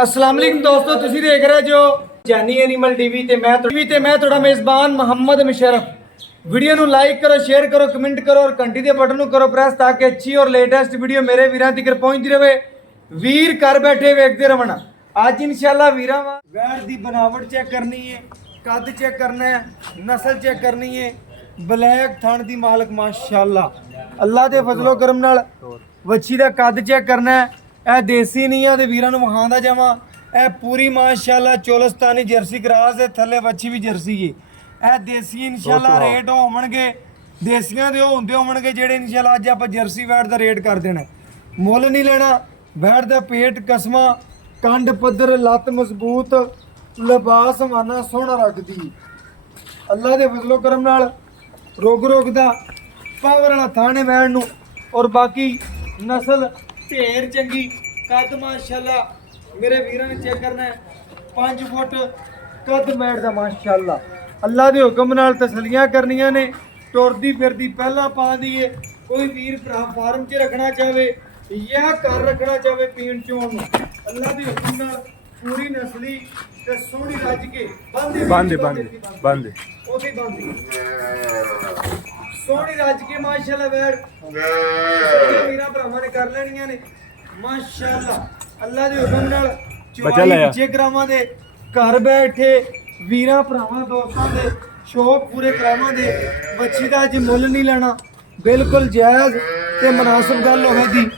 अस्सलाम वालेकुम दोस्तों, तुसी देख रहे जो जानी एनिमल टीवी ते मैं ਤੁਹਾਡਾ ਮੇਜ਼ਬਾਨ ਮੁਹੰਮਦ ਮੁਸ਼ਰਫ। ਵੀਡੀਓ ਨੂੰ ਲਾਈਕ ਕਰੋ, ਸ਼ੇਅਰ ਕਰੋ, ਕਮੈਂਟ ਕਰੋ ਔਰ ਘੰਟੀ ਦੇ ਬਟਨ ਨੂੰ ਕਰੋ ਪ੍ਰੈਸ ਤਾਂ ਕਿ ਅੱਛੀ ਔਰ ਲੇਟੈਸਟ ਵੀਡੀਓ ਮੇਰੇ ਵੀਰਾਂ ਤੱਕ ਪਹੁੰਚਦੀ ਰਹੇ। ਵੀਰ ਘਰ ਬੈਠੇ ਵੇਖਦੇ ਰਹਿਣਾ। ਅੱਜ ਇਨਸ਼ਾਅੱਲਾ ਵੀਰਾਂ ਵੈੜ ਦੀ ਬਣਾਵਟ ਚੈੱਕ ਕਰਨੀ ਹੈ, ਕੱਦ ਚੈੱਕ ਕਰਨਾ ਹੈ, ਨਸਲ ਚੈੱਕ ਕਰਨੀ ਹੈ। ਬਲੈਕ ਥਣ ਦੀ ਮਾਲਕ ਮਾਸ਼ਾਅੱਲਾ, ਅੱਲਾ ਦੇ ਫਜ਼ਲੋ ਕਰਮ ਨਾਲ ਵੱਛੀ ਦਾ ਕੱਦ ਚੈੱਕ ਕਰਨਾ ਹੈ। ਇਹ ਦੇਸੀ ਨਹੀਂ ਆ ਤੇ ਵੀਰਾਂ ਨੂੰ ਵਿਖਾਉਂਦਾ ਜਾਵਾਂ। ਇਹ ਪੂਰੀ ਮਾਸ਼ਾਅੱਲਾ ਚੋਲਸਤਾਨੀ ਜਰਸੀ ਕਰਾਸ ਦੇ ਥੱਲੇ ਵੱਛੀ ਵੀ ਜਰਸੀ ਹੈ। ਇਹ ਦੇਸੀ ਇਨਸ਼ਾਅੱਲਾ ਰੇਟ ਹੋਣਗੇ, ਦੇਸੀਆਂ ਦੇ ਹੁੰਦੇ ਹੋਣਗੇ ਜਿਹੜੇ ਇਨਸ਼ਾਅੱਲਾ ਅੱਜ ਆਪਾਂ ਜਰਸੀ ਵੈੜ ਦਾ ਰੇਟ ਕਰ ਦੇਣਾ। ਮੁੱਲ ਨਹੀਂ ਲੈਣਾ। ਵੈੜ ਦਾ ਪੇਟ ਕਸਮਾ, ਕੰਡ ਪੱਧਰ, ਲੱਤ ਮਜ਼ਬੂਤ, ਲਿਬਾਸ ਮਾਨਾ ਸੋਹਣਾ ਰੱਖਦੀ। ਅੱਲਾ ਦੇ ਫਜ਼ਲੋ ਕਰਮ ਨਾਲ ਰੋਗ ਦਾ ਪਾਵਰ ਵਾਲਾ ਥਾਣੇ ਵੈੜ ਨੂੰ ਔਰ ਬਾਕੀ ਨਸਲ ਢੇਰ ਚੰਗੀ, ਕੱਦ ਮਾਸ਼ਾਅੱਲਾ ਮੇਰੇ ਵੀਰਾਂ ਨੇ ਚੈੱਕ ਕਰਨਾ ਹੈ। 5 ਫੁੱਟ ਕੱਦ ਵੈੜ ਦਾ ਮਾਸ਼ਾਅੱਲਾ। ਅੱਲਾ ਦੇ ਹੁਕਮ ਨਾਲ ਤਸਲੀਆਂ ਕਰਨੀਆਂ ਨੇ। ਟੁਰਦੀ ਫਿਰਦੀ ਪਹਿਲਾਂ ਪਾ ਦੀਏ। ਕੋਈ ਵੀਰ ਭਰਾ ਫਾਰਮ 'ਚ ਰੱਖਣਾ ਚਾਹਵੇ ਜਾਂ ਘਰ ਰੱਖਣਾ ਚਾਹਵੇ ਪੀਣ ਚੋਣ ਨੂੰ, ਅੱਲਾ ਦੇ ਹੁਕਮ ਨਾਲ ਪੂਰੀ ਨਸਲੀ ਤੇ ਸੋਹਣੀ ਰੱਜ ਕੇ ਬੰਦੇ ਉਹਦੀ ਬੰਦੀ ਸੋਹਣੀ ਰੱਜ ਕੇ ਮਾਸ਼ਾਅੱਲਾ ਵੈੜ ਵੀਰਾਂ ਭਰਾਵਾਂ ਨੇ ਕਰ ਲੈਣੀਆਂ ਨੇ ਮਾਸ਼ਾਅੱਲਾ। ਅੱਲਾ ਦੇ ਹੁਕਮ ਨਾਲ ਚਵਾਈ ਗ੍ਰਾਮਾਂ ਦੇ ਘਰ ਬੈਠੇ ਵੀਰਾਂ ਭਰਾਵਾਂ ਦੋਸਤਾਂ ਦੇ ਸ਼ੌਕ ਪੂਰੇ ਕਰਾਵਾਂ ਦੇ। ਵੱਛੀ ਦਾ ਅੱਜ ਮੁੱਲ ਨਹੀਂ ਲੈਣਾ, ਬਿਲਕੁਲ ਜਾਇਜ਼ ਤੇ ਮੁਨਾਸਬ ਗੱਲ ਹੋਵੇਗੀ।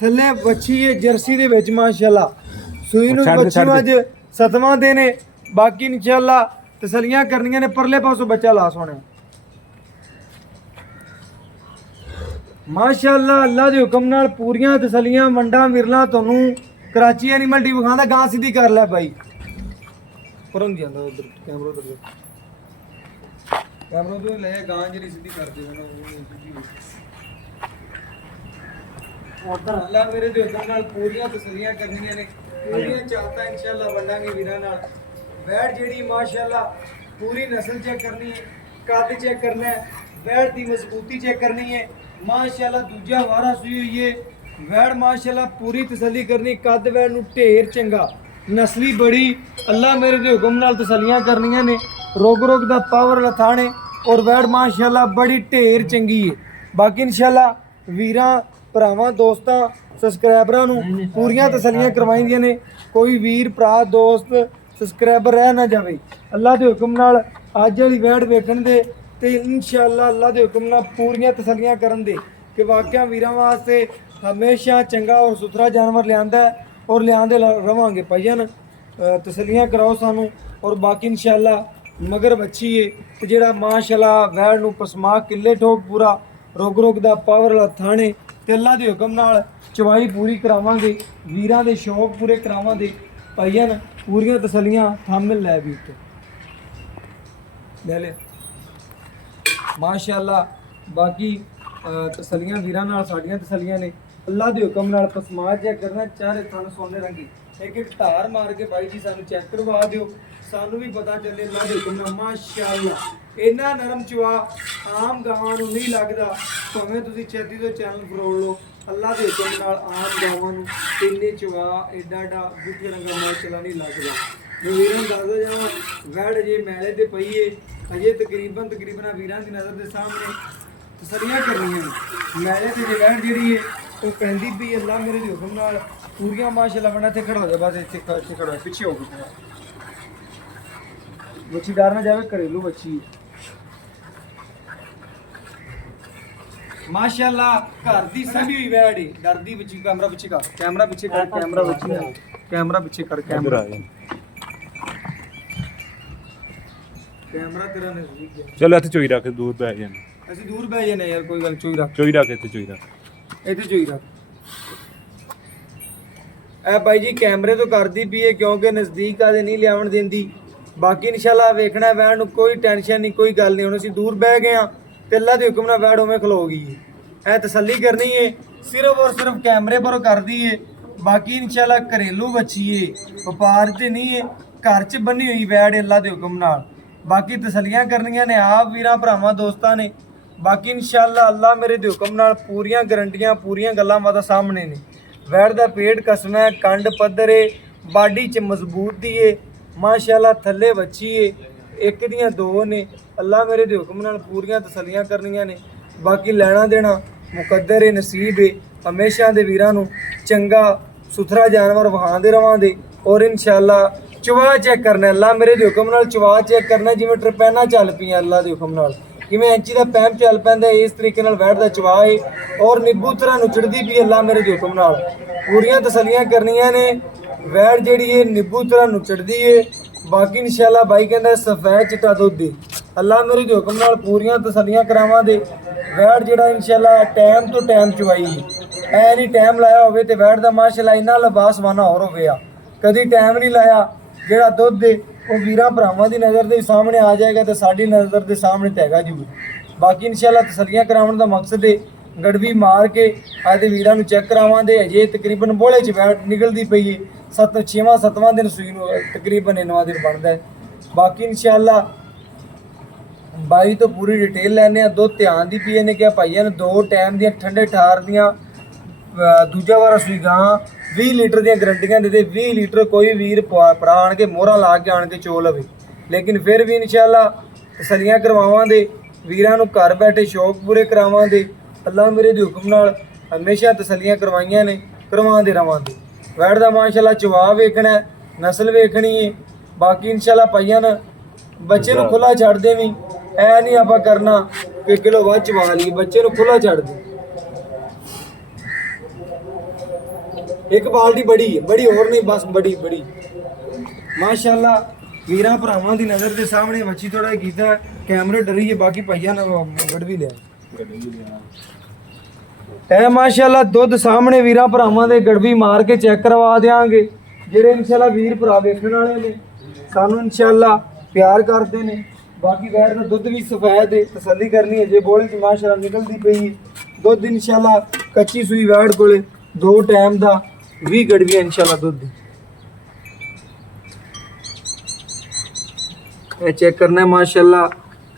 ਥੱਲੇ ਵੱਛੀ ਹੈ ਜਰਸੀ ਦੇ ਵਿੱਚ ਮਾਸ਼ਾਅੱਲਾ। ਸੂਈ ਨੂੰ ਵੱਛੀ ਅੱਜ 7ਵਾਂ ਦਿਨ ਨੇ। ਬਾਕੀ ਇਨਸ਼ਾਅੱਲਾ ਤਸਲੀਆਂ ਕਰਨੀਆਂ ਨੇ। ਪਰਲੇ ਪਾਸੋਂ ਬੱਚਾ ਲਾ ਸੋਣਾ ਮਾਸ਼ਾਅੱਲਾ। ਅੱਲਾ ਦੇ ਹੁਕਮ ਨਾਲ ਪੂਰੀਆਂ ਤਸਲੀਆਂ ਵੰਡਾਂ ਵਿਰਲਾ ਤੁਹਾਨੂੰ ਕਰਾਚੀ ਐਨੀਮਲ ਟੀ ਵਿਖਾਉਂਦਾ। ਗਾਂ ਸਿੱਧੀ ਕਰ ਲੈ ਭਾਈ, ਪਰਮ ਜਾਂਦਾ ਉਧਰ ਕੈਮਰਾ ਤੋਂ ਲੈ ਗਾਂ ਜਿਹੜੀ ਸਿੱਧੀ ਕਰ ਦੇ ਉਧਰ। ਅੱਲਾ ਮੇਰੇ ਦੇ ਹੁਕਮ ਨਾਲ ਪੂਰੀਆਂ ਤਸਲੀਆਂ ਕਰਨੀਆਂ ਨੇ, ਪੂਰੀਆਂ ਚਾਹਤਾ ਇਨਸ਼ਾਅੱਲਾ ਵੰਡਾਂਗੇ ਵੀਰਾਂ ਨਾਲ। ਵੈੜ ਜਿਹੜੀ ਮਾਸ਼ਾਅੱਲਾ ਪੂਰੀ ਨਸਲ ਚੈੱਕ ਕਰਨੀ ਹੈ, ਕੱਦ ਚੈੱਕ ਕਰਨਾ ਹੈ, ਵੈੜ ਦੀ ਮਜ਼ਬੂਤੀ ਚੈੱਕ ਕਰਨੀ ਹੈ ਮਾਸ਼ਾਅੱਲਾ। ਦੂਜਾ ਵਾਰਾ ਸੂਈ ਹੋਈ ਹੈ ਵੈੜ ਮਾਸ਼ਾਅੱਲਾ। ਪੂਰੀ ਤਸੱਲੀ ਕਰਨੀ। ਕੱਦ ਵੈੜ ਨੂੰ ਢੇਰ ਚੰਗਾ, ਨਸਲੀ ਬੜੀ। ਅੱਲਾ ਮੇਰੇ ਦੇ ਹੁਕਮ ਨਾਲ ਤਸੱਲੀਆਂ ਕਰਨੀਆਂ ਨੇ। ਰੋਗ ਦਾ ਪਾਵਰ ਲਥਾਣੇ ਔਰ ਵੈੜ ਮਾਸ਼ਾਅੱਲਾ ਬੜੀ ਢੇਰ ਚੰਗੀ ਹੈ। ਬਾਕੀ ਇਨਸ਼ਾਅੱਲਾ ਵੀਰਾਂ ਭਰਾਵਾਂ ਦੋਸਤਾਂ ਸਬਸਕ੍ਰਾਈਬਰਾਂ ਨੂੰ ਪੂਰੀਆਂ ਤਸੱਲੀਆਂ ਕਰਵਾਈਆਂ ਨੇ। ਕੋਈ ਵੀਰ ਭਰਾ ਦੋਸਤ ਸਬਸਕ੍ਰਾਈਬਰ ਰਹਿ ਨਾ ਜਾਵੇ। ਅੱਲਾ ਦੇ ਹੁਕਮ ਨਾਲ ਅੱਜ ਵਾਲੀ ਵੈੜ ਵੇਖਣ ਦੇ ਤੇ ਇਨਸ਼ਾਅੱਲਾ ਅੱਲਾ ਦੇ ਹੁਕਮ ਨਾਲ ਪੂਰੀਆਂ ਤਸੱਲੀਆਂ ਕਰਨ ਦੇ ਕਿ ਵਾਕਿਆ ਵੀਰਾਂ ਵਾਸਤੇ ਹਮੇਸ਼ਾ ਚੰਗਾ ਔਰ ਸੁਥਰਾ ਜਾਨਵਰ ਲਿਆਂਦਾ ਔਰ ਲਿਆਂਦੇ ਰਵਾਂਗੇ। ਭਾਈਆਂ ਤਸੱਲੀਆਂ ਕਰਾਓ ਸਾਨੂੰ। ਔਰ ਬਾਕੀ ਇਨਸ਼ਾਅੱਲਾ ਮਗਰ ਬੱਚੀ ਏ ਤੇ ਜਿਹੜਾ ਮਾਸ਼ਾਅੱਲਾ ਵੈੜ ਨੂੰ ਪਸਮਾ ਕਿੱਲੇ ਠੋਕ ਪੂਰਾ ਰੋਗ ਦਾ ਪਾਵਰ ਵਾਲਾ ਥਾਣੇ ਤੇ ਅੱਲਾ ਦੇ ਹੁਕਮ ਨਾਲ ਚਵਾਈ ਪੂਰੀ ਕਰਾਵਾਂਗੇ। ਵੀਰਾਂ ਦੇ ਸ਼ੌਕ ਪੂਰੇ ਕਰਾਵਾਂਗੇ। ਭਾਈਆਂ ਪੂਰੀਆਂ ਤਸੱਲੀਆਂ ਥੰਮਨੇਲ ਲੈ ਵੀ ਉੱਤੇ ਲੈ ਲੈ ਮਾਸ਼ਾਅੱਲਾ। ਬਾਕੀ ਤਸੱਲੀਆਂ ਵੀਰਾਂ ਨਾਲ ਸਾਡੀਆਂ ਤਸੱਲੀਆਂ ਨੇ। ਅੱਲਾ ਦੇ ਹੁਕਮ ਨਾਲ ਪਸਮਾ ਚੈੱਕ ਕਰਨਾ। ਚਾਰੇ ਥਣ ਸੋਨੇ ਰੰਗੀ ਇੱਕ ਧਾਰ ਮਾਰ ਕੇ ਭਾਈ ਜੀ ਸਾਨੂੰ ਚੈੱਕ ਕਰਵਾ ਦਿਓ, ਸਾਨੂੰ ਵੀ ਪਤਾ ਚੱਲੇ। ਅੱਲਾ ਦੇ ਹੁਕਮ ਨਾਲ ਮਾਸ਼ਾਅੱਲਾ ਇੰਨਾ ਨਰਮ ਚਵਾ ਆਮ ਗਾਵਾਂ ਨੂੰ ਨਹੀਂ ਲੱਗਦਾ। ਭਾਵੇਂ ਤੁਸੀਂ ਛੇਤੀ ਤੋਂ ਚੈਨਲ ਫਰੋੜ ਲਓ। ਅੱਲਾ ਦੇ ਹੁਕਮ ਨਾਲ ਆਮ ਗਾਵਾਂ ਨੂੰ ਇੰਨੇ ਚਵਾ ਏਡਾ ਬੁੱਢੇ ਰੰਗਾ ਮਾਸ਼ਾਅੱਲਾ ਨਹੀਂ ਲੱਗਦਾ। ਮੈਂ ਵੀਰਾਂ ਨੂੰ ਦੱਸਦਾ ਜਾਵਾਂ ਵੈੜ ਜੇ ਮੈਲੇ ਤੇ ਪਈ ਏ ਅਜੇ ਤਕਰੀਬਨ ਵੀਰਾਂ ਦੀ ਨਜ਼ਰ ਦੇ ਸਾਹਮਣੇ ਤਸੱਲੀਆਂ ਕਰਨੀਆਂ ਨੇ। ਮੈਲੇ ਤੇ ਜੇ ਵੈੜ ਜਿਹੜੀ ਏ ਉਹ ਪੈਂਦੀ ਪਈ। ਅੱਲਾ ਮੇਰੇ ਦੇ ਹੁਕਮ ਨਾਲ ਪੂਰੀਆਂ ਮਾਸ਼ਾਅੱਲਾ ਬਣਾ ਤੇ ਖੜਾ ਹੋ ਜਾ। ਬਸ ਇੱਥੇ ਖੜਾ ਪਿੱਛੇ ਹੋ ਗਿਆ। ਬੱਚੀ ਡਰ ਨਾ ਜਾਵੇ, ਘਰੇਲੂ ਬੱਚੀ ਮਾਸ਼ਾਅੱਲਾ ਘਰ ਦੀ ਸਭੀ ਹੋਈ ਵੈੜ ਏ। ਡਰਦੀ ਬੱਚੀ। ਕੈਮਰਾ ਪਿੱਛੇ ਕਰ, ਕੈਮਰਾ ਪਿੱਛੇ ਕਰ, ਕੈਮਰਾ ਪਿੱਛੇ ਕਰ, ਕੈਮਰਾ ਤੇਰਾ ਨਜ਼ਦੀਕ ਹੈ। ਚਲੋ ਇੱਥੇ ਚੋਈ ਰੱਖ, ਦੂਰ ਬੈ ਜਾਣਾ। ਅਸੀਂ ਦੂਰ ਬਹਿ ਜਾਨੇ ਯਾਰ, ਕੋਈ ਗੱਲ। ਚੋਈ ਰੱਖ ਇੱਥੇ ਚੋਈ ਰੱਖ। ਇਹ ਬਾਈ ਜੀ ਕੈਮਰੇ ਤੋਂ ਕਰਦੀ ਪਈ ਹੈ ਕਿਉਂਕਿ ਨਜ਼ਦੀਕ ਆਦੇ ਨਹੀਂ ਲਿਆਉਣ ਦਿੰਦੀ। ਬਾਕੀ ਇਨਸ਼ਾਅੱਲਾ ਵੇਖਣਾ ਵੈੜ ਨੂੰ, ਕੋਈ ਟੈਨਸ਼ਨ ਨਹੀਂ, ਕੋਈ ਗੱਲ ਨਹੀਂ। ਹੁਣ ਅਸੀਂ ਦੂਰ ਬਹਿ ਗਏ ਆ ਤੇ ਅੱਲਾ ਦੇ ਹੁਕਮ ਨਾਲ ਵੈੜ ਉਵੇਂ ਖਲੋ ਗਈ ਹੈ। ਇਹ ਤਸੱਲੀ ਕਰਨੀ ਹੈ ਸਿਰਫ ਔਰ ਸਿਰਫ ਕੈਮਰੇ ਪਰ ਕਰਦੀ ਹੈ। ਬਾਕੀ ਇਨਸ਼ਾਅੱਲਾ ਘਰੇਲੂ ਬੱਚੀ ਹੈ, ਵਪਾਰ ਤੇ ਨਹੀਂ ਹੈ। ਘਰ 'ਚ ਬੰਨੀ ਹੋਈ ਵੈੜ ਅੱਲਾ ਦੇ ਹੁਕਮ ਨਾਲ। ਬਾਕੀ ਤਸੱਲੀਆਂ ਕਰਨੀਆਂ ਨੇ ਆਪ ਵੀਰਾਂ ਭਰਾਵਾਂ ਦੋਸਤਾਂ ਨੇ। ਬਾਕੀ ਇਨਸ਼ਾਅੱਲਾ ਅੱਲਾ ਮੇਰੇ ਦੇ ਹੁਕਮ ਨਾਲ ਪੂਰੀਆਂ ਗਰੰਟੀਆਂ, ਪੂਰੀਆਂ ਗੱਲਾਂ ਮਾਤਾ ਸਾਹਮਣੇ ਨੇ। ਵੈੜ ਦਾ ਪੇਟ ਕਸਮਾ, ਕੰਡ ਪੱਧਰੇ ਬਾਡੀ 'ਚ ਮਜ਼ਬੂਤੀ ਏ ਮਾਸ਼ਾਅੱਲਾ, ਥੱਲੇ ਵੱਛੀ ਏ, ਇੱਕ ਦੀਆਂ ਦੋ ਨੇ। ਅੱਲਾ ਮੇਰੇ ਦੇ ਹੁਕਮ ਨਾਲ ਪੂਰੀਆਂ ਤਸੱਲੀਆਂ ਕਰਨੀਆਂ ਨੇ। ਬਾਕੀ ਲੈਣਾ ਦੇਣਾ ਮੁਕੱਦਰ ਏ, ਨਸੀਬ ਏ। ਹਮੇਸ਼ਾ ਦੇ ਵੀਰਾਂ ਨੂੰ ਚੰਗਾ ਸੁਥਰਾ ਜਾਨਵਰ ਵਹਾਉਂਦੇ ਰਵਾਂਗੇ ਔਰ ਇਨਸ਼ਾਅੱਲਾ ਚਵਾ ਚੈੱਕ ਕਰਨਾ। ਅੱਲਾ ਮੇਰੇ ਦੇ ਹੁਕਮ ਨਾਲ ਚਵਾ ਚੈੱਕ ਕਰਨਾ, ਜਿਵੇਂ ਟਰਪੈਨਾ ਚੱਲ ਪਈਆਂ ਅੱਲਾ ਦੇ ਹੁਕਮ ਨਾਲ, ਕਿਵੇਂ ਐਂਚੀ ਦਾ ਪੈਮ ਚੱਲ ਪੈਂਦਾ, ਇਸ ਤਰੀਕੇ ਨਾਲ ਵੈੜ ਦਾ ਚਵਾ ਏ ਔਰ ਨਿੱਬੂ ਤਰ੍ਹਾਂ ਨੁਚੜਦੀ ਪਈ ਅੱਲਾ ਮੇਰੇ ਦੇ ਹੁਕਮ ਨਾਲ। ਪੂਰੀਆਂ ਤਸੱਲੀਆਂ ਕਰਨੀਆਂ ਨੇ। ਵੈੜ ਜਿਹੜੀ ਏ ਨਿੱਬੂ ਤਰ੍ਹਾਂ ਨੁਚੜਦੀ ਏ। ਬਾਕੀ ਇਨਸ਼ਾਅੱਲਾ ਬਾਈ ਕਹਿੰਦਾ ਸਫੈਦ ਚਿੱਟਾ ਦੁੱਧ ਦੇ। ਅੱਲਾ ਮੇਰੇ ਦੇ ਹੁਕਮ ਨਾਲ ਪੂਰੀਆਂ ਤਸੱਲੀਆਂ ਕਰਾਵਾਂਗੇ। ਵੈੜ ਜਿਹੜਾ ਇਨਸ਼ਾਅੱਲਾ ਟਾਈਮ ਤੋਂ ਟਾਈਮ ਚਵਾਈ ਐ ਨਹੀਂ ਟਾਈਮ ਲਾਇਆ ਹੋਵੇ ਤੇ ਵੈੜ ਦਾ ਮਾਸ਼ਾਅੱਲਾ ਇੰਨਾ ਲਿਬਾਸਵਾਨਾ ਹੋਰ ਹੋਵੇ ਆ। ਕਦੀ ਟਾਈਮ ਨਹੀਂ ਲਾਇਆ, ਜਿਹੜਾ ਦੁੱਧ ਦੇ ਉਹ ਵੀਰਾਂ ਭਰਾਵਾਂ ਦੀ ਨਜ਼ਰ ਦੇ ਸਾਹਮਣੇ ਆ ਜਾਏਗਾ ਤੇ ਸਾਡੀ ਨਜ਼ਰ ਦੇ ਸਾਹਮਣੇ ਤੇ ਹੈਗਾ ਜੀ। ਬਾਕੀ ਇਨਸ਼ਾਅੱਲਾ ਤਸੱਲੀਆਂ ਕਰਾਉਣ ਦਾ ਮਕਸਦ ਹੈ ਗੜਵੀ ਮਾਰ ਕੇ ਆਦੇ ਵੀਰਾਂ ਨੂੰ ਚੈੱਕ ਕਰਾਵਾਂਗੇ। ਅਜੇ ਤਕਰੀਬਨ ਬੋਲੇ 'ਚ ਵੈੜ ਨਿਕਲਦੀ ਪਈ ਹੈ। 7ਵਾਂ ਦਿਨ ਸੂਈ ਨੂੰ ਤਕਰੀਬਨ 9ਵਾਂ ਦਿਨ ਬਣਦਾ ਹੈ। ਬਾਕੀ ਇਨਸ਼ਾਅੱਲਾ ਬਾਈ ਤੋਂ ਪੂਰੀ ਡਿਟੇਲ ਲੈਣੇ ਆ। ਦੁੱਧ ਧਿਆਨ ਦੀ ਪੀਏ ਨੇ ਕਿਹਾ ਭਾਈਆਂ ਨੇ 2 ਟਾਈਮ ਦੀਆਂ ਠੰਡੇ ਠਾਰ ਦੀਆਂ ਦੂਜਾ ਵਾਰਾ ਸੂਈ ਗਾਂ 20 ਲੀਟਰ ਦੀਆਂ ਗਰੰਟੀਆਂ ਦੇ ਦੇ। 20 ਲੀਟਰ ਕੋਈ ਵੀਰ ਭਰਾ ਆਣ ਕੇ ਮੋਹਰਾਂ ਲਾ ਕੇ ਆਣ ਕੇ ਚੋ ਲਵੇ। ਲੇਕਿਨ ਫਿਰ ਵੀ ਇਨਸ਼ਾਅੱਲਾ ਤਸੱਲੀਆਂ ਕਰਵਾਵਾਂਗੇ ਵੀਰਾਂ ਨੂੰ, ਘਰ ਬੈਠੇ ਸ਼ੌਕ ਪੂਰੇ ਕਰਾਵਾਂਗੇ। ਅੱਲਾ ਮੇਰੇ ਦੇ ਹੁਕਮ ਨਾਲ ਹਮੇਸ਼ਾ ਤਸੱਲੀਆਂ ਕਰਵਾਈਆਂ ਨੇ, ਕਰਵਾਉਂਦੇ ਰਵਾਂਗੇ। ਵੈੜ ਦਾ ਮਾਸ਼ਾਅੱਲਾ ਚਵਾ ਵੇਖਣਾ, ਨਸਲ ਵੇਖਣੀ ਹੈ। ਬਾਕੀ ਇਨਸ਼ਾਅੱਲਾ ਭਾਈਆਂ ਨੇ ਬੱਚੇ ਨੂੰ ਖੁੱਲਾ ਛੱਡ ਦੇਵੀਂ, ਐ ਨਹੀਂ ਆਪਾਂ ਕਰਨਾ ਕਿ ਕਿਲੋ ਵੱਧ ਚਵਾ ਲਈ। ਬੱਚੇ ਨੂੰ ਖੁੱਲਾ ਛੱਡ ਦੇ। ਇੱਕ ਬਾਲਟੀ ਬੜੀ ਹੈ, ਬੜੀ ਹੋਰ ਨਹੀਂ, ਬਸ ਬੜੀ ਮਾਸ਼ਾਅੱਲਾ। ਵੀਰਾਂ ਭਰਾਵਾਂ ਦੀ ਨਜ਼ਰ ਦੇ ਸਾਹਮਣੇ ਬੱਚੀ ਥੋੜਾ ਕੀਤਾ, ਕੈਮਰੇ ਡਰੀ ਹੈ। ਬਾਕੀ ਭਾਈਆਂ ਨੇ ਗੜ ਵੀ ਲਿਆ ਐ ਮਾਸ਼ਾਅੱਲਾ। ਦੁੱਧ ਸਾਹਮਣੇ ਵੀਰਾਂ ਭਰਾਵਾਂ ਦੇ ਗੜਵੀ ਮਾਰ ਕੇ ਚੈੱਕ ਕਰਵਾ ਦੇਵਾਂਗੇ। ਜਿਹੜੇ ਇਨਸ਼ਾਅੱਲਾ ਵੀਰ ਭਰਾ ਵੇਖਣ ਵਾਲੇ ਨੇ, ਸਾਨੂੰ ਇਨਸ਼ਾਅੱਲਾ ਪਿਆਰ ਕਰਦੇ ਨੇ। ਬਾਕੀ ਵੈੜ ਦਾ ਦੁੱਧ ਵੀ ਸਫੈਦ ਹੈ, ਤਸੱਲੀ ਕਰਨੀ ਹੈ। ਜੇ ਬੋਲੇ 'ਚ ਮਾਸ਼ਾਅੱਲਾ ਨਿਕਲਦੀ ਪਈ ਦੁੱਧ ਇਨਸ਼ਾਅੱਲਾ। ਕੱਚੀ ਸੂਈ ਵੈੜ ਕੋਲੇ 2 ਟਾਈਮ ਦਾ 20 ਗੜਵੀ ਇਨਸ਼ਾਅੱਲਾ ਦੁੱਧ। ਇਹ ਚੈੱਕ ਕਰਨਾ ਮਾਸ਼ਾਅੱਲਾ,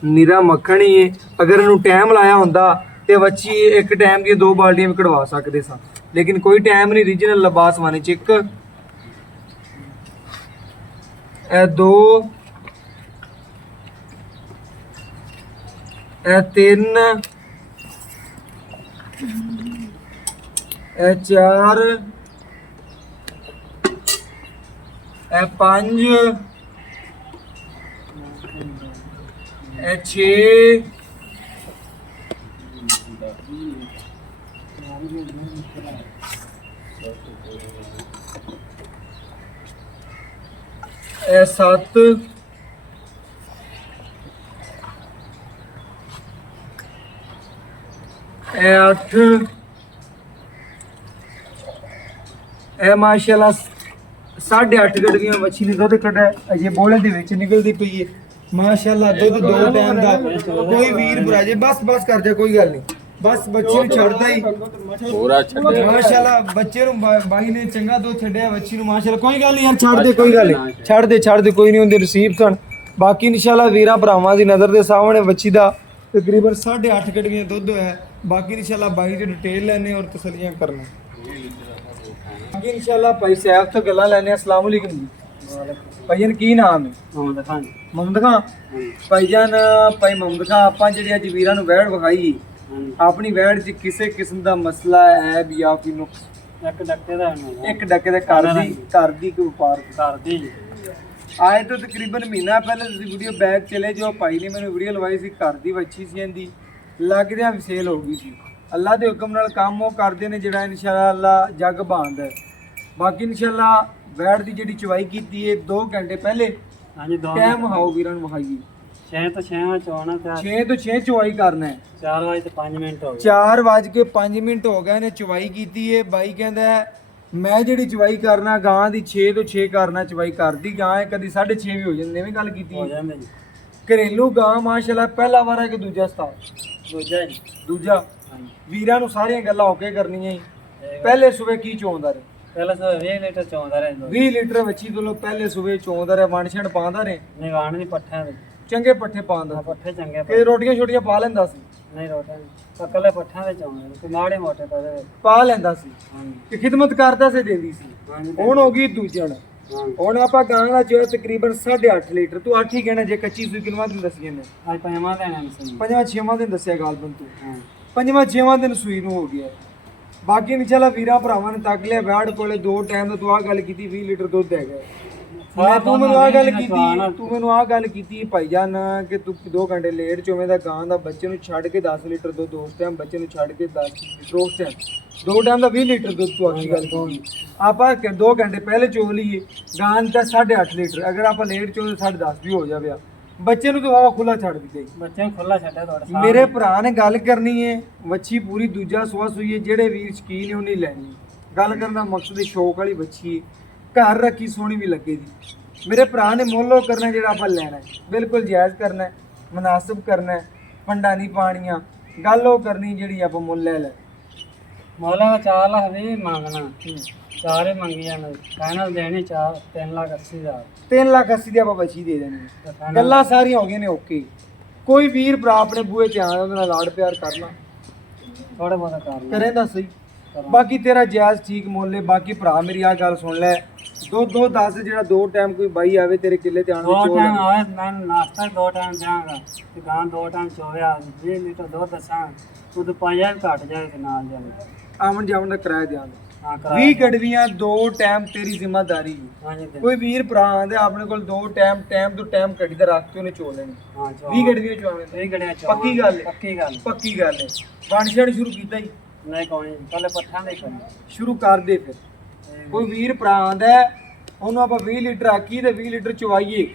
ਨੀਰਾ ਮੱਖਣ ਹੀ ਹੈ। ਅਗਰ ਇਹਨੂੰ ਟਾਈਮ ਲਾਇਆ ਹੁੰਦਾ ਤੇ ਵੱਛੀ ਇੱਕ ਟਾਈਮ ਦੀਆਂ 2 ਬਾਲਟੀਆਂ ਵੀ ਕਢਵਾ ਸਕਦੇ ਸਾਂ, ਲੇਕਿਨ ਕੋਈ ਟਾਈਮ ਨਹੀਂ। ਰੀਜਨਲ ਲਿਬਾਸ ਵਾਨੇ ਚ ਇੱਕ ਇਹ 2 ਇਹ 3 ਇਹ 4 ਇਹ 5 ਇਹ 6 ਇਹ 7 ਇਹ 8 ਇਹ ਮਾਸ਼ਾਅੱਲਾ 8.5 ਗੜਵੀਆਂ ਵੱਛੀ ਨੇ ਦੁੱਧ ਕੱਢਿਆ। ਅਜੇ ਬੋਲੇ ਦੇ ਵਿੱਚ ਨਿਕਲਦੀ ਪਈ ਹੈ ਮਾਸ਼ਾਅੱਲਾ। ਦੁੱਧ 2 ਟਾਈਮ ਦਾ। ਕੋਈ ਵੀਰ ਭਰਾ ਜੇ ਬਸ ਕਰ ਜਾ, ਕੋਈ ਗੱਲ ਨਹੀਂ। ਬਸ ਬੱਚੇ ਨੂੰ ਛੱਡਦਾ ਹੀ ਪੂਰਾ ਛੱਡਿਆ ਮਾਸ਼ਾਅੱਲਾ। ਬੱਚੇ ਨੂੰ ਬਾਈ ਨੇ ਚੰਗਾ ਦੁੱਧ ਛੱਡਿਆ ਵੱਛੀ ਨੂੰ ਮਾਸ਼ਾਅੱਲਾ। ਕੋਈ ਗੱਲ ਨਹੀਂ ਯਾਰ, ਛੱਡ ਦੇ, ਕੋਈ ਗੱਲ ਨਹੀਂ, ਛੱਡ ਦੇ ਕੋਈ ਨਹੀਂ ਹੁੰਦੀ ਨਸੀਬ ਸਨ। ਬਾਕੀ ਇਨਸ਼ਾਅੱਲਾ ਵੀਰਾਂ ਭਰਾਵਾਂ ਦੀ ਨਜ਼ਰ ਦੇ ਸਾਹਮਣੇ ਵੱਛੀ ਦਾ ਤਕਰੀਬਨ 8.5 ਗੜਵੀਆਂ ਦੁੱਧ ਹੋਇਆ। ਬਾਕੀ ਇਨਸ਼ਾਅੱਲਾ ਬਾਈ ਦੀ ਡਿਟੇਲ ਲੈਣੇ ਔਰ ਤਸੱਲੀਆਂ ਕਰਨਾ। ਬਾਕੀ ਇਨਸ਼ਾਅੱਲਾ ਭਾਈ ਸਾਹਿਬ ਤੋਂ ਗੱਲਾਂ ਲੈਣੇ। अस्सलाम वालेकुम जी। ਭਾਈਜਾਨ ਕੀ ਨਾਮ ਹੈ? ਮੁਹੰਮਦ ਖਾਨ। ਭਾਈਜਾਨ ਭਾਈ ਮੁਹੰਮਦ ਖਾਨ, ਆਪਾਂ ਜਿਹੜੇ ਅੱਜ ਵੀਰਾਂ ਨੂੰ ਵੈੜ ਵਿਖਾਈ, ਆਪਣੀ ਵੈੜ 'ਚ ਕਿਸੇ ਕਿਸਮ ਦਾ ਮਸਲਾ ਹੈ ਜਾਂ ਕੋਈ ਨੁਕਸ? ਇੱਕ ਡੱਕੇ ਦਾ ਘਰ ਦੀ ਕੋਈ ਵਪਾਰ ਕਰਦੀ। ਆਏ ਤੋਂ ਤਕਰੀਬਨ ਮਹੀਨਾ ਪਹਿਲੇ ਤੁਸੀਂ ਵੀਡੀਓ ਬੈਕ ਚਲੇ ਜਾਓ, ਭਾਈ ਨੇ ਮੈਨੂੰ ਵੀਡੀਓ ਲਵਾਈ ਸੀ, ਘਰ ਦੀ ਵੱਛੀ ਸੀ ਇਹਦੀ, ਲੱਗਦਿਆਂ ਵੀ ਸੇਲ ਹੋ ਗਈ ਸੀ। ਅੱਲਾ ਦੇ ਹੁਕਮ ਨਾਲ ਕੰਮ ਉਹ ਕਰਦੇ ਨੇ ਜਿਹੜਾ ਇਨਸ਼ਾਅੱਲਾ ਜੱਗ ਬਾਂਦਾ। ਬਾਕੀ ਇਨਸ਼ਾਅੱਲਾ ਵੈੜ ਦੀ ਜਿਹੜੀ ਚਵਾਈ ਕੀਤੀ ਹੈ 2 ਘੰਟੇ ਪਹਿਲੇ। ਹਾਂਜੀ, ਟਾਈਮ ਹਾਓ ਵੀਰਾਂ ਨੂੰ ਵਿਖਾਈਏ। 6 ਤੋਂ 6 ਚਵਾਉਣਾ, 6 ਤੋਂ 6 ਚਵਾਈ ਕਰਨਾ ਹੈ। 4 ਵਜੇ ਤੇ 5 ਮਿੰਟ ਹੋ ਗਏ। 4 ਵਜ ਕੇ 5 ਮਿੰਟ ਹੋ ਗਏ ਨੇ ਚਵਾਈ ਕੀਤੀ ਹੈ। ਬਾਈ ਕਹਿੰਦਾ ਮੈਂ ਜਿਹੜੀ ਚਵਾਈ ਕਰਨਾ ਗਾਂ ਦੀ 6 ਤੋਂ 6 ਕਰਨਾ। ਚਵਾਈ ਕਰਦੀ ਗਾਂ ਹੈ, ਕਦੀ 6.5 ਵੀ ਹੋ ਜਾਂਦੇ। ਐਵੇਂ ਗੱਲ ਕੀਤੀ ਹੋ ਜਾਂਦੇ ਜੀ। ਘਰੇਲੂ ਗਾਂ ਮਾਸ਼ਾਅੱਲਾ। ਪਹਿਲਾ ਵਾਰ ਹੈ ਕਿ ਦੂਜਾ ਸਟਾਰ? ਦੂਜਾ। ਵੀਰਾਂ ਨੂੰ ਸਾਰੀਆਂ ਗੱਲਾਂ ਹੋ ਕੇ ਕਰਨੀਆਂ ਹੀ। ਪਹਿਲੇ ਸੂਬੇ ਕੀ ਚੋਂਦਾ ਰਹੇ? ਪਹਿਲੇ ਸੂਬੇ 20 ਲੀਟਰ ਚੋਂਦਾ ਰਹੇ। 20 ਲੀਟਰ ਵੱਛੀ ਤੋਂ ਪਹਿਲੇ ਸੂਬੇ ਚੋਂਦਾ ਰਹੇ। ਵਣ ਛਣ ਪਾਉਂਦਾ ਰਹੇ? ਨਹੀਂ, ਵਣ ਨਹੀਂ, ਪੱਠਿਆਂ ਦੇ ਚੰਗੇ ਪੱਠੇ ਪਾਉਂਦਾ। ਪੱਠੇ ਚੰਗੇ। ਤੇ ਰੋਟੀਆਂ ਛੋਟੀਆਂ ਪਾ ਲੈਂਦਾ ਸੀ? ਨਹੀਂ, ਰੋਟੀਆਂ ਕੱਲੇ ਪੱਠਿਆਂ ਦੇ ਚੋਂਦਾ, ਕੋਈ ਮਾੜੇ ਮੋਟੇ ਪਾ ਲੈਂਦਾ ਸੀ। ਕਿ ਖਿਦਮਤ ਕਰਦਾ ਸੀ, ਦਿੰਦੀ ਸੀ। ਹੁਣ ਹੋ ਗਈ ਦੂਜਣ। ਹੁਣ ਆਪਾਂ ਗਾਂ ਦਾ ਚੋਇਆ ਤਕਰੀਬਨ 8.5 ਲੀਟਰ ਤੂੰ 8 ਹੀ ਕਹਿਣਾ ਜੇ ਕੱਚੀ ਸੂਈ ਕਿੰਨਾ ਦਿਨ ਦੱਸੀ ਜਾਂਦੇ ਅੱਜ ਪੰਜਵਾਂ ਦਿਨ ਹੈ ਸਹੀ। ਪੰਜਵਾਂ ਛੇਵਾਂ ਦਿਨ ਦੱਸਿਆ ਗਾਲਬਨ ਤੂੰ ਹਾਂ ਪੰਜਵਾਂ ਛੇਵਾਂ ਦਿਨ ਸੂਈ ਨੂੰ ਹੋ ਗਿਆ ਬਾਕੀ ਇਨਸ਼ਾਅੱਲਾ ਵੀਰਾਂ ਭਰਾਵਾਂ ਨੇ ਤੱਕ ਲਿਆ ਬੈੜ ਕੋਲੇ 2 ਟਾਈਮ ਦਾ ਤੂੰ ਆ ਗੱਲ ਕੀਤੀ 20 ਲੀਟਰ ਦੁੱਧ ਹੈਗਾ ਤੂੰ ਮੈਨੂੰ ਆ ਗੱਲ ਕੀਤੀ ਭਾਈਜਾਨ ਕਿ ਤੂੰ 2 ਘੰਟੇ ਲੇਟ ਚੋਵੇਂ ਦਾ ਗਾਂ ਦਾ ਬੱਚੇ ਨੂੰ ਛੱਡ ਕੇ 10 ਲੀਟਰ ਦੁੱਧ ਉਸ ਟਾਈਮ ਬੱਚੇ ਨੂੰ ਛੱਡ ਕੇ 10 ਲੀਟਰ ਉਸ ਟਾਈਮ 2 ਟਾਈਮ ਦਾ 20 ਲੀਟਰ ਦੁੱਧ ਤੂੰ ਆਖੀ ਗੱਲ ਕਹੋਗੀ ਆਪਾਂ 2 ਘੰਟੇ ਪਹਿਲੇ ਚੋ ਲਈਏ ਗਾਂ ਦਾ 8.5 ਲੀਟਰ ਅਗਰ ਆਪਾਂ ਲੇਟ ਚੋਂ 10.5 ਵੀ ਹੋ ਜਾਵੇ ਬੱਚੇ ਨੂੰ ਤਾਂ ਹਵਾ ਖੁੱਲਾ ਛੱਡ ਦਿੱਤੇ ਬੱਚੇ ਨੂੰ ਖੁੱਲਾ ਛੱਡਿਆ ਤੁਹਾਡੇ ਸਾਹਮਣੇ। ਮੇਰੇ ਭਰਾ ਨੇ ਗੱਲ ਕਰਨੀ ਹੈ ਵੱਛੀ ਪੂਰੀ ਦੂਜਾ ਸੂਆ ਸੂਈ ਹੈ ਜਿਹੜੇ ਵੀਰ ਸ਼ਕੀਨ ਨੇ ਉਹਨੇ ਲੈਣੀ ਗੱਲ ਕਰਨ ਦਾ ਮਕਸਦ ਸ਼ੌਕ ਵਾਲੀ ਵੱਛੀ ਘਰ ਰੱਖੀ ਸੋਹਣੀ ਵੀ ਲੱਗੇਗੀ ਮੇਰੇ ਭਰਾ ਨੇ ਮੁੱਲ ਉਹ ਕਰਨਾ ਜਿਹੜਾ ਆਪਾਂ ਲੈਣਾ ਹੈ ਬਿਲਕੁਲ ਜਾਇਜ਼ ਕਰਨਾ ਹੈ ਮੁਨਾਸਿਬ ਕਰਨਾ ਹੈ ਪੰਡਾ ਨਹੀਂ ਪਾਣੀਆਂ ਗੱਲ ਉਹ ਕਰਨੀ ਜਿਹੜੀ ਆਪਾਂ ਮੁੱਲ ਲੈ ਮੌਲਾ ਦਾ 4 ਲੱਖ ਵੀ ਮੰਗਣਾ ਚਾਰੇ ਮੰਗੀਆਂ ਨੇ ਫਾਈਨਲ ਦੇਣੀ 3,80,000 3,80,000 ਦੀ ਆਪਾਂ ਵੱਛੀ ਦੇ ਦੇਣੀ ਹੈ। ਗੱਲਾਂ ਸਾਰੀਆਂ ਹੋ ਗਈਆਂ ਨੇ ਓਕੇ ਕੋਈ ਵੀਰ ਭਰਾ ਆਪਣੇ ਬੂਹੇ ਤੇ ਆਇਆ ਉਹਦੇ ਨਾਲ ਲਾਡ ਪਿਆਰ ਕਰਨਾ ਥੋੜਾ ਬਹੁਤਾ ਕਰ ਲਓ ਕਰੇ ਤਾਂ ਸਹੀ ਬਾਕੀ ਤੇਰਾ ਜਾਇਜ਼ ਠੀਕ ਮੁੱਲ ਹੈ ਬਾਕੀ ਭਰਾ ਮੇਰੀ ਆ ਗੱਲ ਸੁਣ ਲੈ ਦੋ 10 ਜਿਹੜਾ 2 ਟਾਈਮ ਕੋਈ ਬਾਈ ਆਵੇ ਤੇਰੇ ਕਿੱਲੇ ਤੇ ਆਣ ਦੋ ਵਿੱਚ ਟਾਈਮ ਆਵੇ ਮੈਂ ਨਾਸ਼ਤਾ 2 ਟਾਈਮ ਦਿਆਂਗਾ ਤੇ ਗਾਂ 2 ਟਾਈਮ ਚੋਇਆ 20 ਲੀਟਰ ਦੁੱਧ ਦੱਸਾਂ ਉਹ ਤਾਂ ਪਾਇਆ ਘਟ ਜਾਏ ਤੇ ਨਾਲ ਜਾਵੇ ਆਵਣ ਜਾਵਣ ਦਾ ਕਿਰਾਇਆ ਦਿਆਂਗੇ ਹਾਂ 20 ਗੜਵੀਆਂ 2 ਟਾਈਮ ਤੇਰੀ ਜ਼ਿੰਮੇਵਾਰੀ ਹੈ ਹਾਂਜੀ ਕੋਈ ਵੀਰ ਭਰਾ ਆਂਦੇ ਆਪਣੇ ਕੋਲ 2 ਟਾਈਮ ਤੋਂ ਟਾਈਮ ਕੱਢੀ ਦਾ ਰੱਖ ਕੇ ਉਹਨੇ ਚੋ ਲੈਣੀ ਹਾਂ 20 ਗੜਵੀਆਂ ਚੋਵੇਂ ਇਹ ਗੜਿਆ ਚੋ ਪੱਕੀ ਗੱਲ ਹੈ ਪੱਕੀ ਗੱਲ ਹੈ ਵੰਸ਼ਣ ਸ਼ੁਰੂ ਕੀਤਾ ਹੀ ਨਹੀਂ ਕੋਈ ਪਹਿਲੇ ਪੱਠਾਂ ਦੇ ਕਰਨਾ ਸ਼ੁਰੂ ਕਰ ਦੇ ਫਿਰ ਕੋਈ ਵੀਰ ਭਰਾ ਆਂਦਾ ਉਹਨੂੰ ਆਪਾਂ 20 ਲੀਟਰ ਆਖੀ ਤੇ 20 ਲੀਟਰ ਚਵਾਈਏ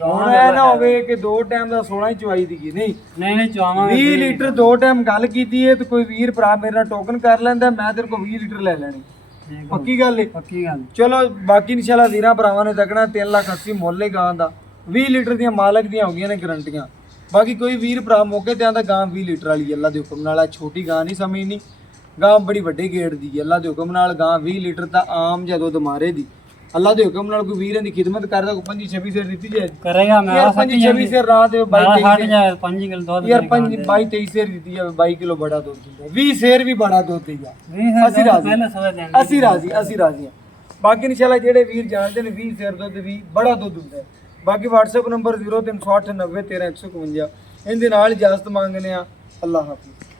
ਹੁਣ ਇਹ ਨਾ ਹੋਵੇ ਕਿ 2 ਟਾਈਮ ਦਾ 16 ਹੀ ਚਵਾਈ ਦੀਏ ਨਹੀਂ ਚਵਾਵਾਂਗੇ 20 ਲੀਟਰ 2 ਟਾਈਮ ਗੱਲ ਕੀਤੀ ਹੈ ਤੇ ਕੋਈ ਵੀਰ ਭਰਾ ਮੇਰੇ ਨਾਲ ਟੋਕਨ ਕਰ ਲੈਂਦਾ ਮੈਂ ਤੇਰੇ ਕੋਲ 20 ਲੀਟਰ ਲੈ ਲੈਣੀ ਪੱਕੀ ਗੱਲ ਹੈ ਪੱਕੀ ਗੱਲ ਚਲੋ ਬਾਕੀ ਇਨਸ਼ਾਅੱਲਾ ਵੀਰਾਂ ਭਰਾਵਾਂ ਨੇ ਤੱਕਣਾ 3,80,000 ਮੁੱਲ ਹੈ ਗਾਂ ਦਾ 20 ਲੀਟਰ ਦੀਆਂ ਮਾਲਕ ਦੀਆਂ ਹੋ ਗਈਆਂ ਨੇ ਗਰੰਟੀਆਂ ਬਾਕੀ ਕੋਈ ਵੀਰ ਭਰਾ ਮੌਕੇ ਤੇ ਆਂਦਾ ਗਾਂ 20 ਲੀਟਰ ਵਾਲੀ ਅੱਲਾ ਦੇ ਹੁਕਮ ਨਾਲ ਆ ਛੋਟੀ ਗਾਂ ਨਹੀਂ ਸਮਝਣੀ ਗਾਂ ਬੜੀ ਵੱਡੇ ਗੇੜ ਦੀ ਹੈ ਅੱਲਾ ਦੇ ਹੁਕਮ ਨਾਲ ਗਾਂ 20 ਲੀਟਰ ਤਾਂ ਆਮ ਜਦੋਂ ਦਮਾਰੇ ਦੀ ਅੱਲਾ ਦੇ ਹੁਕਮ ਨਾਲ ਕੋਈ ਵੀਰਾਂ ਦੀ ਖਿਦਮਤ ਕਰਦਾ ਕੋਈ 25-26 ਸਿਰ ਦਿੱਤੀ ਜਾਏ ਕਰੇਗਾ ਮੈਂ ਯਾਰ 25-26 ਸਿਰ ਰਾਤ ਦੇ 22 ਜਾਏ 5 ਕਿਲੋ ਦੁੱਧ ਯਾਰ 22-23 ਸਿਰ ਦਿੱਤੀ ਜਾਵੇ 22 ਕਿਲੋ ਬੜਾ ਦੁੱਧ ਦਿੰਦਾ 20 ਸਿਰ ਵੀ ਬੜਾ ਦੁੱਧ ਦਿੰਦਾ ਅਸੀਂ ਰਾਜ਼ੀ ਅਸੀਂ ਰਾਜ਼ੀ ਹਾਂ ਬਾਕੀ ਇਨਸ਼ਾਅੱਲਾ ਜਿਹੜੇ ਵੀਰ ਜਾਣਦੇ ਨੇ 20 ਸਿਰ ਦੁੱਧ ਵੀ ਬੜਾ ਦੁੱਧ ਹੁੰਦਾ ਹੈ ਬਾਕੀ WhatsApp ਨੰਬਰ 0368901351 ਇਹਦੇ ਨਾਲ ਇਜਾਜ਼ਤ ਮੰਗਨੇ ਆ ਅੱਲਾਹ ਹਾਫਿਜ਼।